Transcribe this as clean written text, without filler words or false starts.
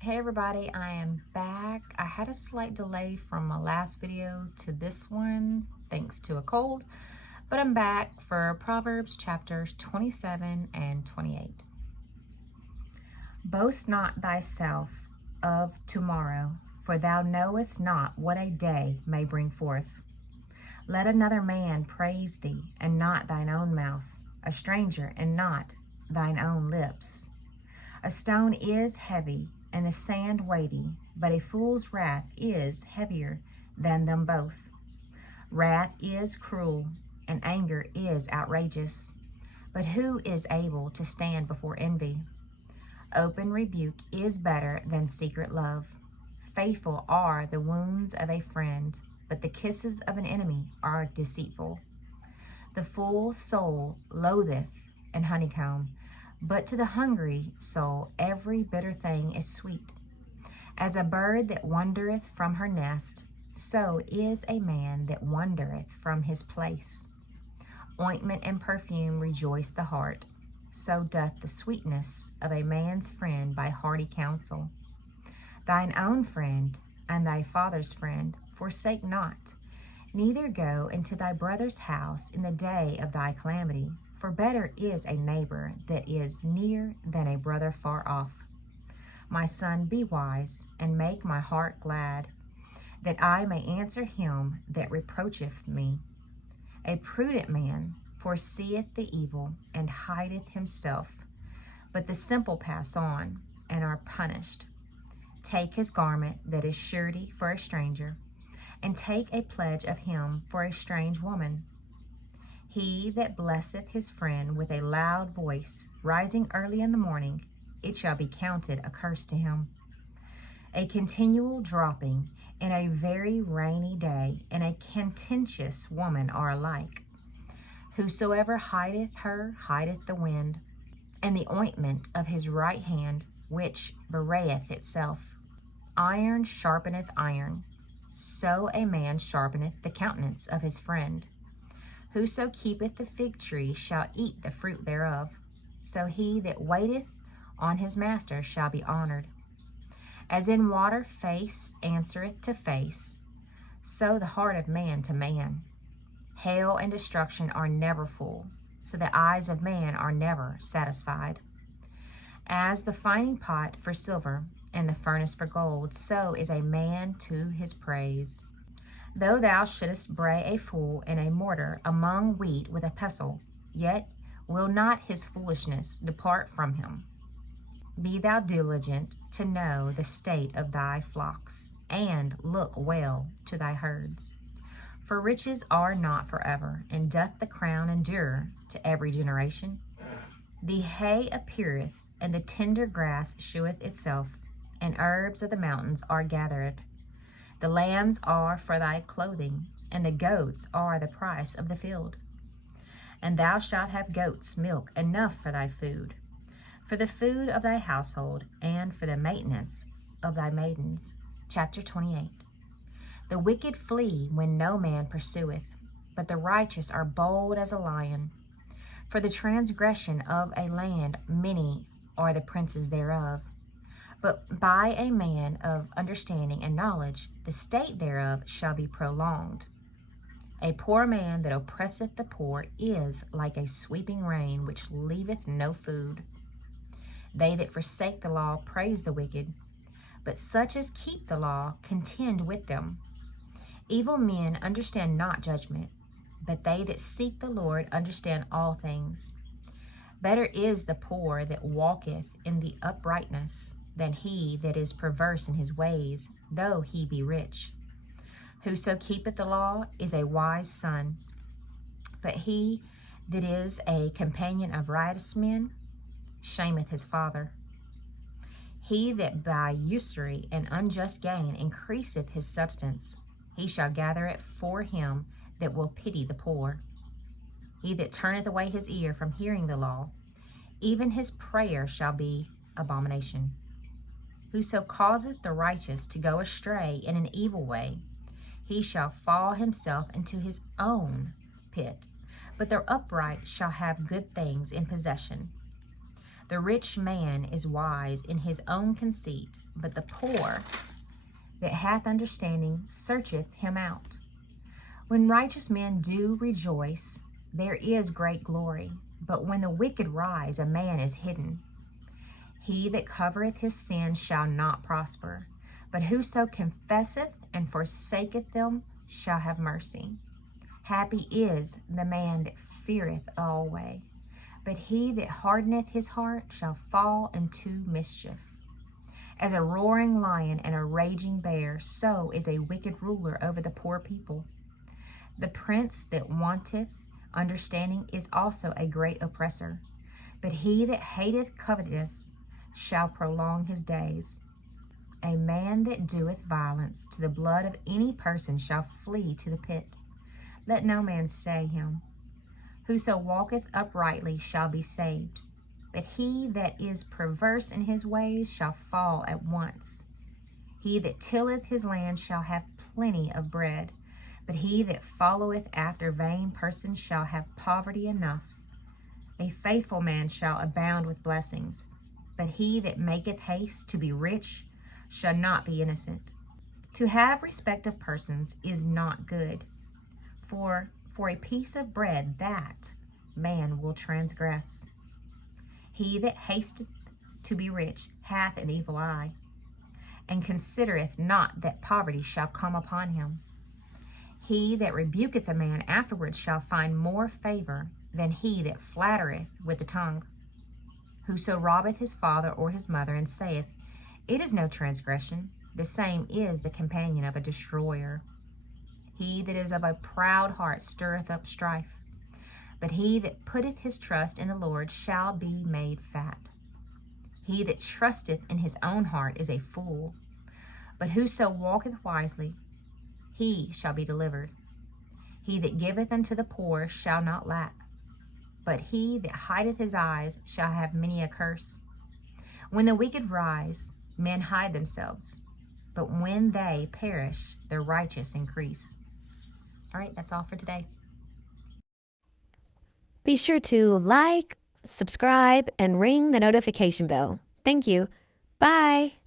Hey everybody, I am back. I had a slight delay from my last video to this one thanks to a cold, but I'm back for Proverbs chapters 27 and 28. Boast not thyself of tomorrow, for thou knowest not what a day may bring forth. Let another man praise thee, and not thine own mouth, a stranger, and not thine own lips. A stone is heavy, and the sand weighty, but a fool's wrath is heavier than them both. Wrath is cruel, and anger is outrageous. But who is able to stand before envy? Open rebuke is better than secret love. Faithful are the wounds of a friend, but the kisses of an enemy are deceitful. The full soul loatheth an honeycomb, but to the hungry soul every bitter thing is sweet. As a bird that wandereth from her nest, so is a man that wandereth from his place. Ointment and perfume rejoice the heart, so doth the sweetness of a man's friend by hearty counsel. Thine own friend and thy father's friend forsake not, neither go into thy brother's house in the day of thy calamity. For better is a neighbor that is near than a brother far off. My son, be wise, and make my heart glad, that I may answer him that reproacheth me. A prudent man foreseeth the evil, and hideth himself, but the simple pass on, and are punished. Take his garment that is surety for a stranger, and take a pledge of him for a strange woman. He that blesseth his friend with a loud voice, rising early in the morning, it shall be counted a curse to him. A continual dropping in a very rainy day and a contentious woman are alike. Whosoever hideth her hideth the wind, and the ointment of his right hand, which bewrayeth itself. Iron sharpeneth iron, so a man sharpeneth the countenance of his friend. Whoso keepeth the fig tree shall eat the fruit thereof, so he that waiteth on his master shall be honored. As in water face answereth to face, so the heart of man to man. Hail and destruction are never full, so the eyes of man are never satisfied. As the fining pot for silver and the furnace for gold, so is a man to his praise. Though thou shouldest bray a fool in a mortar among wheat with a pestle, yet will not his foolishness depart from him. Be thou diligent to know the state of thy flocks, and look well to thy herds. For riches are not forever, and doth the crown endure to every generation? The hay appeareth, and the tender grass sheweth itself, and herbs of the mountains are gathered. The lambs are for thy clothing, and the goats are the price of the field. And thou shalt have goats' milk enough for thy food, for the food of thy household, and for the maintenance of thy maidens. Chapter 28. The wicked flee when no man pursueth, but the righteous are bold as a lion. For the transgression of a land many are the princes thereof, but by a man of understanding and knowledge the state thereof shall be prolonged. A poor man that oppresseth the poor is like a sweeping rain which leaveth no food. They that forsake the law praise the wicked, but such as keep the law contend with them. Evil men understand not judgment, but they that seek the Lord understand all things. Better is the poor that walketh in the uprightness than he that is perverse in his ways, though he be rich. Whoso keepeth the law is a wise son, but he that is a companion of riotous men shameth his father. He that by usury and unjust gain increaseth his substance, he shall gather it for him that will pity the poor. He that turneth away his ear from hearing the law, even his prayer shall be abomination. Whoso causeth the righteous to go astray in an evil way, he shall fall himself into his own pit, but the upright shall have good things in possession. The rich man is wise in his own conceit, but the poor that hath understanding searcheth him out. When righteous men do rejoice, there is great glory. But when the wicked rise, a man is hidden. He that covereth his sin shall not prosper, but whoso confesseth and forsaketh them shall have mercy. Happy is the man that feareth always, but he that hardeneth his heart shall fall into mischief. As a roaring lion and a raging bear, so is a wicked ruler over the poor people. The prince that wanteth understanding is also a great oppressor, but he that hateth covetousness shall prolong his days. A man that doeth violence to the blood of any person shall flee to the pit. Let no man stay him. Whoso walketh uprightly shall be saved, but he that is perverse in his ways shall fall at once. He that tilleth his land shall have plenty of bread, but he that followeth after vain persons shall have poverty enough. A faithful man shall abound with blessings, but he that maketh haste to be rich shall not be innocent. To have respect of persons is not good, for a piece of bread that man will transgress. He that hasteth to be rich hath an evil eye, and considereth not that poverty shall come upon him. He that rebuketh a man afterwards shall find more favor than he that flattereth with the tongue. Whoso robbeth his father or his mother, and saith, It is no transgression, the same is the companion of a destroyer. He that is of a proud heart stirreth up strife, but he that putteth his trust in the Lord shall be made fat. He that trusteth in his own heart is a fool, but whoso walketh wisely, he shall be delivered. He that giveth unto the poor shall not lack, but he that hideth his eyes shall have many a curse. When the wicked rise, men hide themselves, but when they perish, the righteous increase. All right, that's all for today. Be sure to like, subscribe, and ring the notification bell. Thank you. Bye.